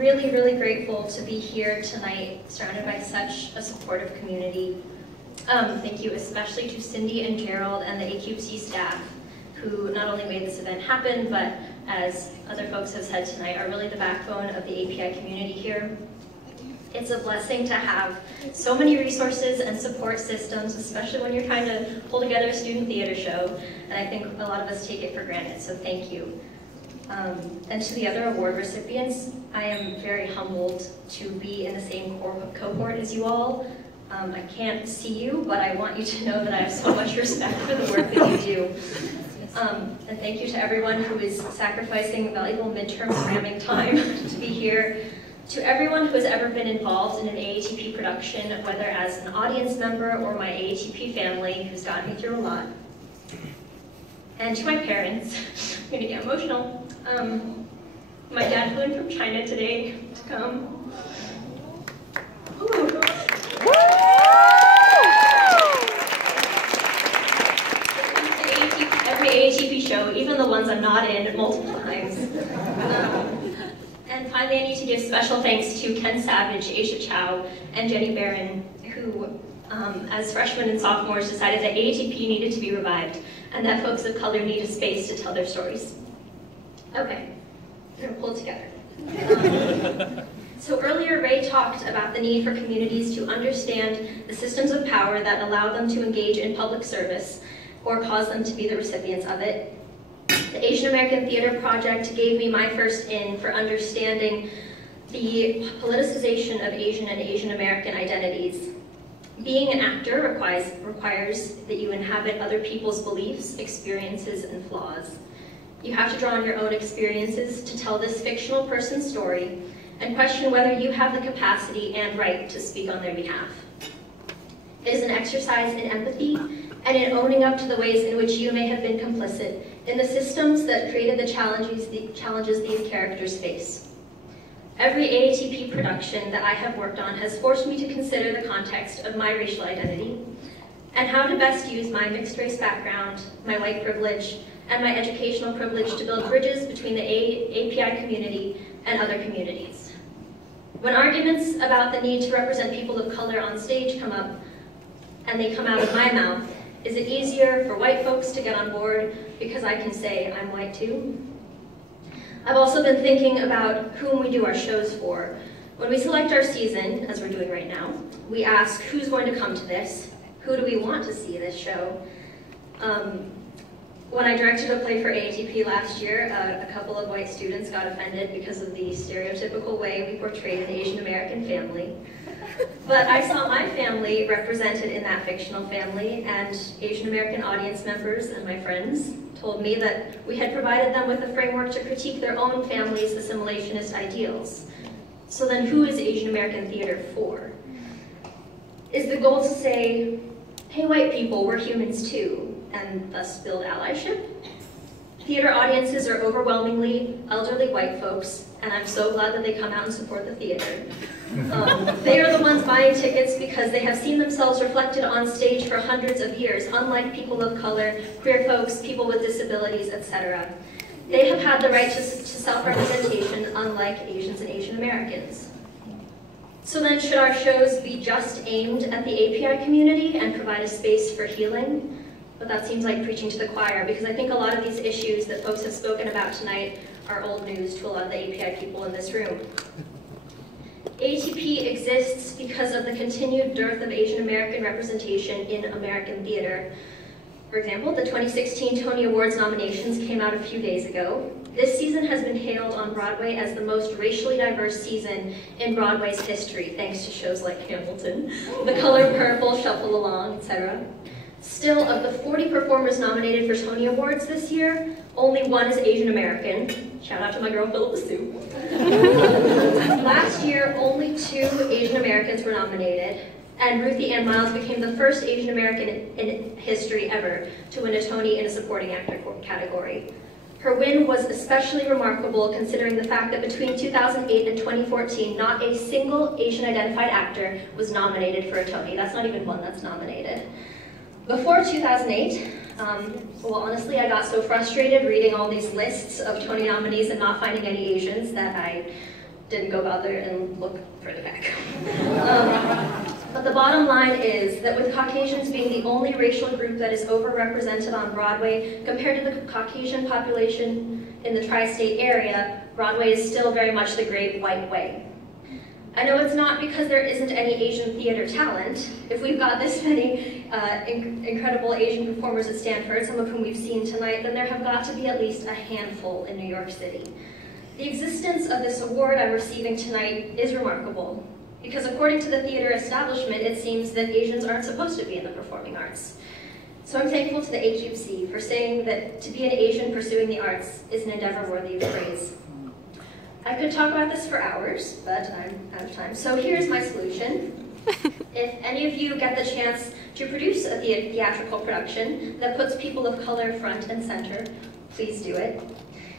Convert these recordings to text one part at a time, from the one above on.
really, really grateful to be here tonight, surrounded by such a supportive community. Thank you especially to Cindy and Gerald and the AQC staff, who not only made this event happen, but as other folks have said tonight, are really the backbone of the API community here. It's a blessing to have so many resources and support systems, especially when you're trying to pull together a student theater show, and I think a lot of us take it for granted, so thank you. And to the other award recipients, I am very humbled to be in the same cohort as you all. I can't see you, but I want you to know that I have so much respect for the work that you do. And thank you to everyone who is sacrificing valuable midterm cramming time to be here. To everyone who has ever been involved in an AATP production, whether as an audience member or my AATP family, who's gotten me through a lot. And to my parents, I'm gonna get emotional. My dad flew in from China today to come. Ooh. Every AATP show, even the ones I'm not in, multiple times. And finally, I need to give special thanks to Ken Savage, Aisha Chow, and Jenny Barron, who, as freshmen and sophomores, decided that AATP needed to be revived, and that folks of color need a space to tell their stories. Okay, I'm gonna pull it together. So earlier, Ray talked about the need for communities to understand the systems of power that allow them to engage in public service or cause them to be the recipients of it. The Asian American Theater Project gave me my first in for understanding the politicization of Asian and Asian American identities. Being an actor requires that you inhabit other people's beliefs, experiences, and flaws. You have to draw on your own experiences to tell this fictional person's story and question whether you have the capacity and right to speak on their behalf. It is an exercise in empathy and in owning up to the ways in which you may have been complicit in the systems that created the challenges these characters face. Every AATP production that I have worked on has forced me to consider the context of my racial identity and how to best use my mixed race background, my white privilege, and my educational privilege to build bridges between the API community and other communities. When arguments about the need to represent people of color on stage come up, and they come out of my mouth, is it easier for white folks to get on board because I can say I'm white too? I've also been thinking about whom we do our shows for. When we select our season, as we're doing right now, we ask who's going to come to this, who do we want to see this show? When I directed a play for AATP last year, a couple of white students got offended because of the stereotypical way we portrayed an Asian American family. But I saw my family represented in that fictional family, and Asian American audience members and my friends told me that we had provided them with a framework to critique their own family's assimilationist ideals. So then who is Asian American theater for? Is the goal to say, hey white people, we're humans too, and thus build allyship? Theater audiences are overwhelmingly elderly white folks, and I'm so glad that they come out and support the theater. They are the ones buying tickets because they have seen themselves reflected on stage for hundreds of years, unlike people of color, queer folks, people with disabilities, etc. They have had the right to self-representation, unlike Asians and Asian Americans. So then, should our shows be just aimed at the API community and provide a space for healing? But that seems like preaching to the choir, because I think a lot of these issues that folks have spoken about tonight are old news to a lot of the API people in this room. AATP exists because of the continued dearth of Asian American representation in American theater. For example, the 2016 Tony Awards nominations came out a few days ago. This season has been hailed on Broadway as the most racially diverse season in Broadway's history, thanks to shows like Hamilton, The Color Purple, Shuffle Along, etc. Still, of the 40 performers nominated for Tony Awards this year, only one is Asian American. Shout out to my girl, Philippa Sue. Last year, only 2 Asian Americans were nominated, and Ruthie Ann Miles became the first Asian American in history ever to win a Tony in a supporting actor category. Her win was especially remarkable considering the fact that between 2008 and 2014, not a single Asian-identified actor was nominated for a Tony. That's not even one that's nominated. Before 2008, well, honestly, I got so frustrated reading all these lists of Tony nominees and not finding any Asians that I didn't go out there and look further back. But the bottom line is that with Caucasians being the only racial group that is overrepresented on Broadway compared to the Caucasian population in the tri-state area, Broadway is still very much the great white way. I know it's not because there isn't any Asian theater talent. If we've got this many incredible Asian performers at Stanford, some of whom we've seen tonight, then there have got to be at least a handful in New York City. The existence of this award I'm receiving tonight is remarkable, because according to the theater establishment, it seems that Asians aren't supposed to be in the performing arts. So I'm thankful to the AQC for saying that to be an Asian pursuing the arts is an endeavor worthy of praise. I could talk about this for hours, but I'm out of time. So here's my solution. If any of you get the chance to produce a theatrical production that puts people of color front and center, please do it.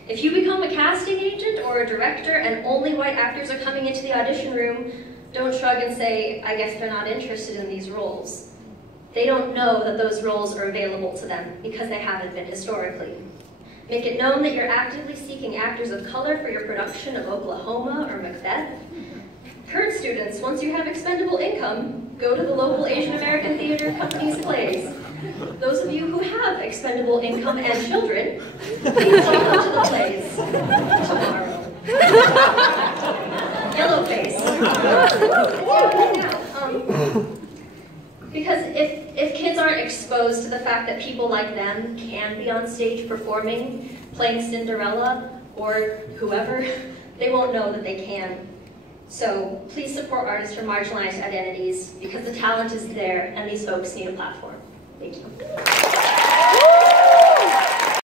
If you become a casting agent or a director and only white actors are coming into the audition room, don't shrug and say, I guess they're not interested in these roles. They don't know that those roles are available to them because they haven't been historically. Make it known that you're actively seeking actors of color for your production of Oklahoma or Macbeth. Current students, once you have expendable income, go to the local Asian American theater company's plays. Those of you who have expendable income and children, please all come to the plays tomorrow. Yellow face. Because if kids aren't exposed to the fact that people like them can be on stage performing, playing Cinderella, or whoever, they won't know that they can. So please support artists from marginalized identities, because the talent is there and these folks need a platform. Thank you.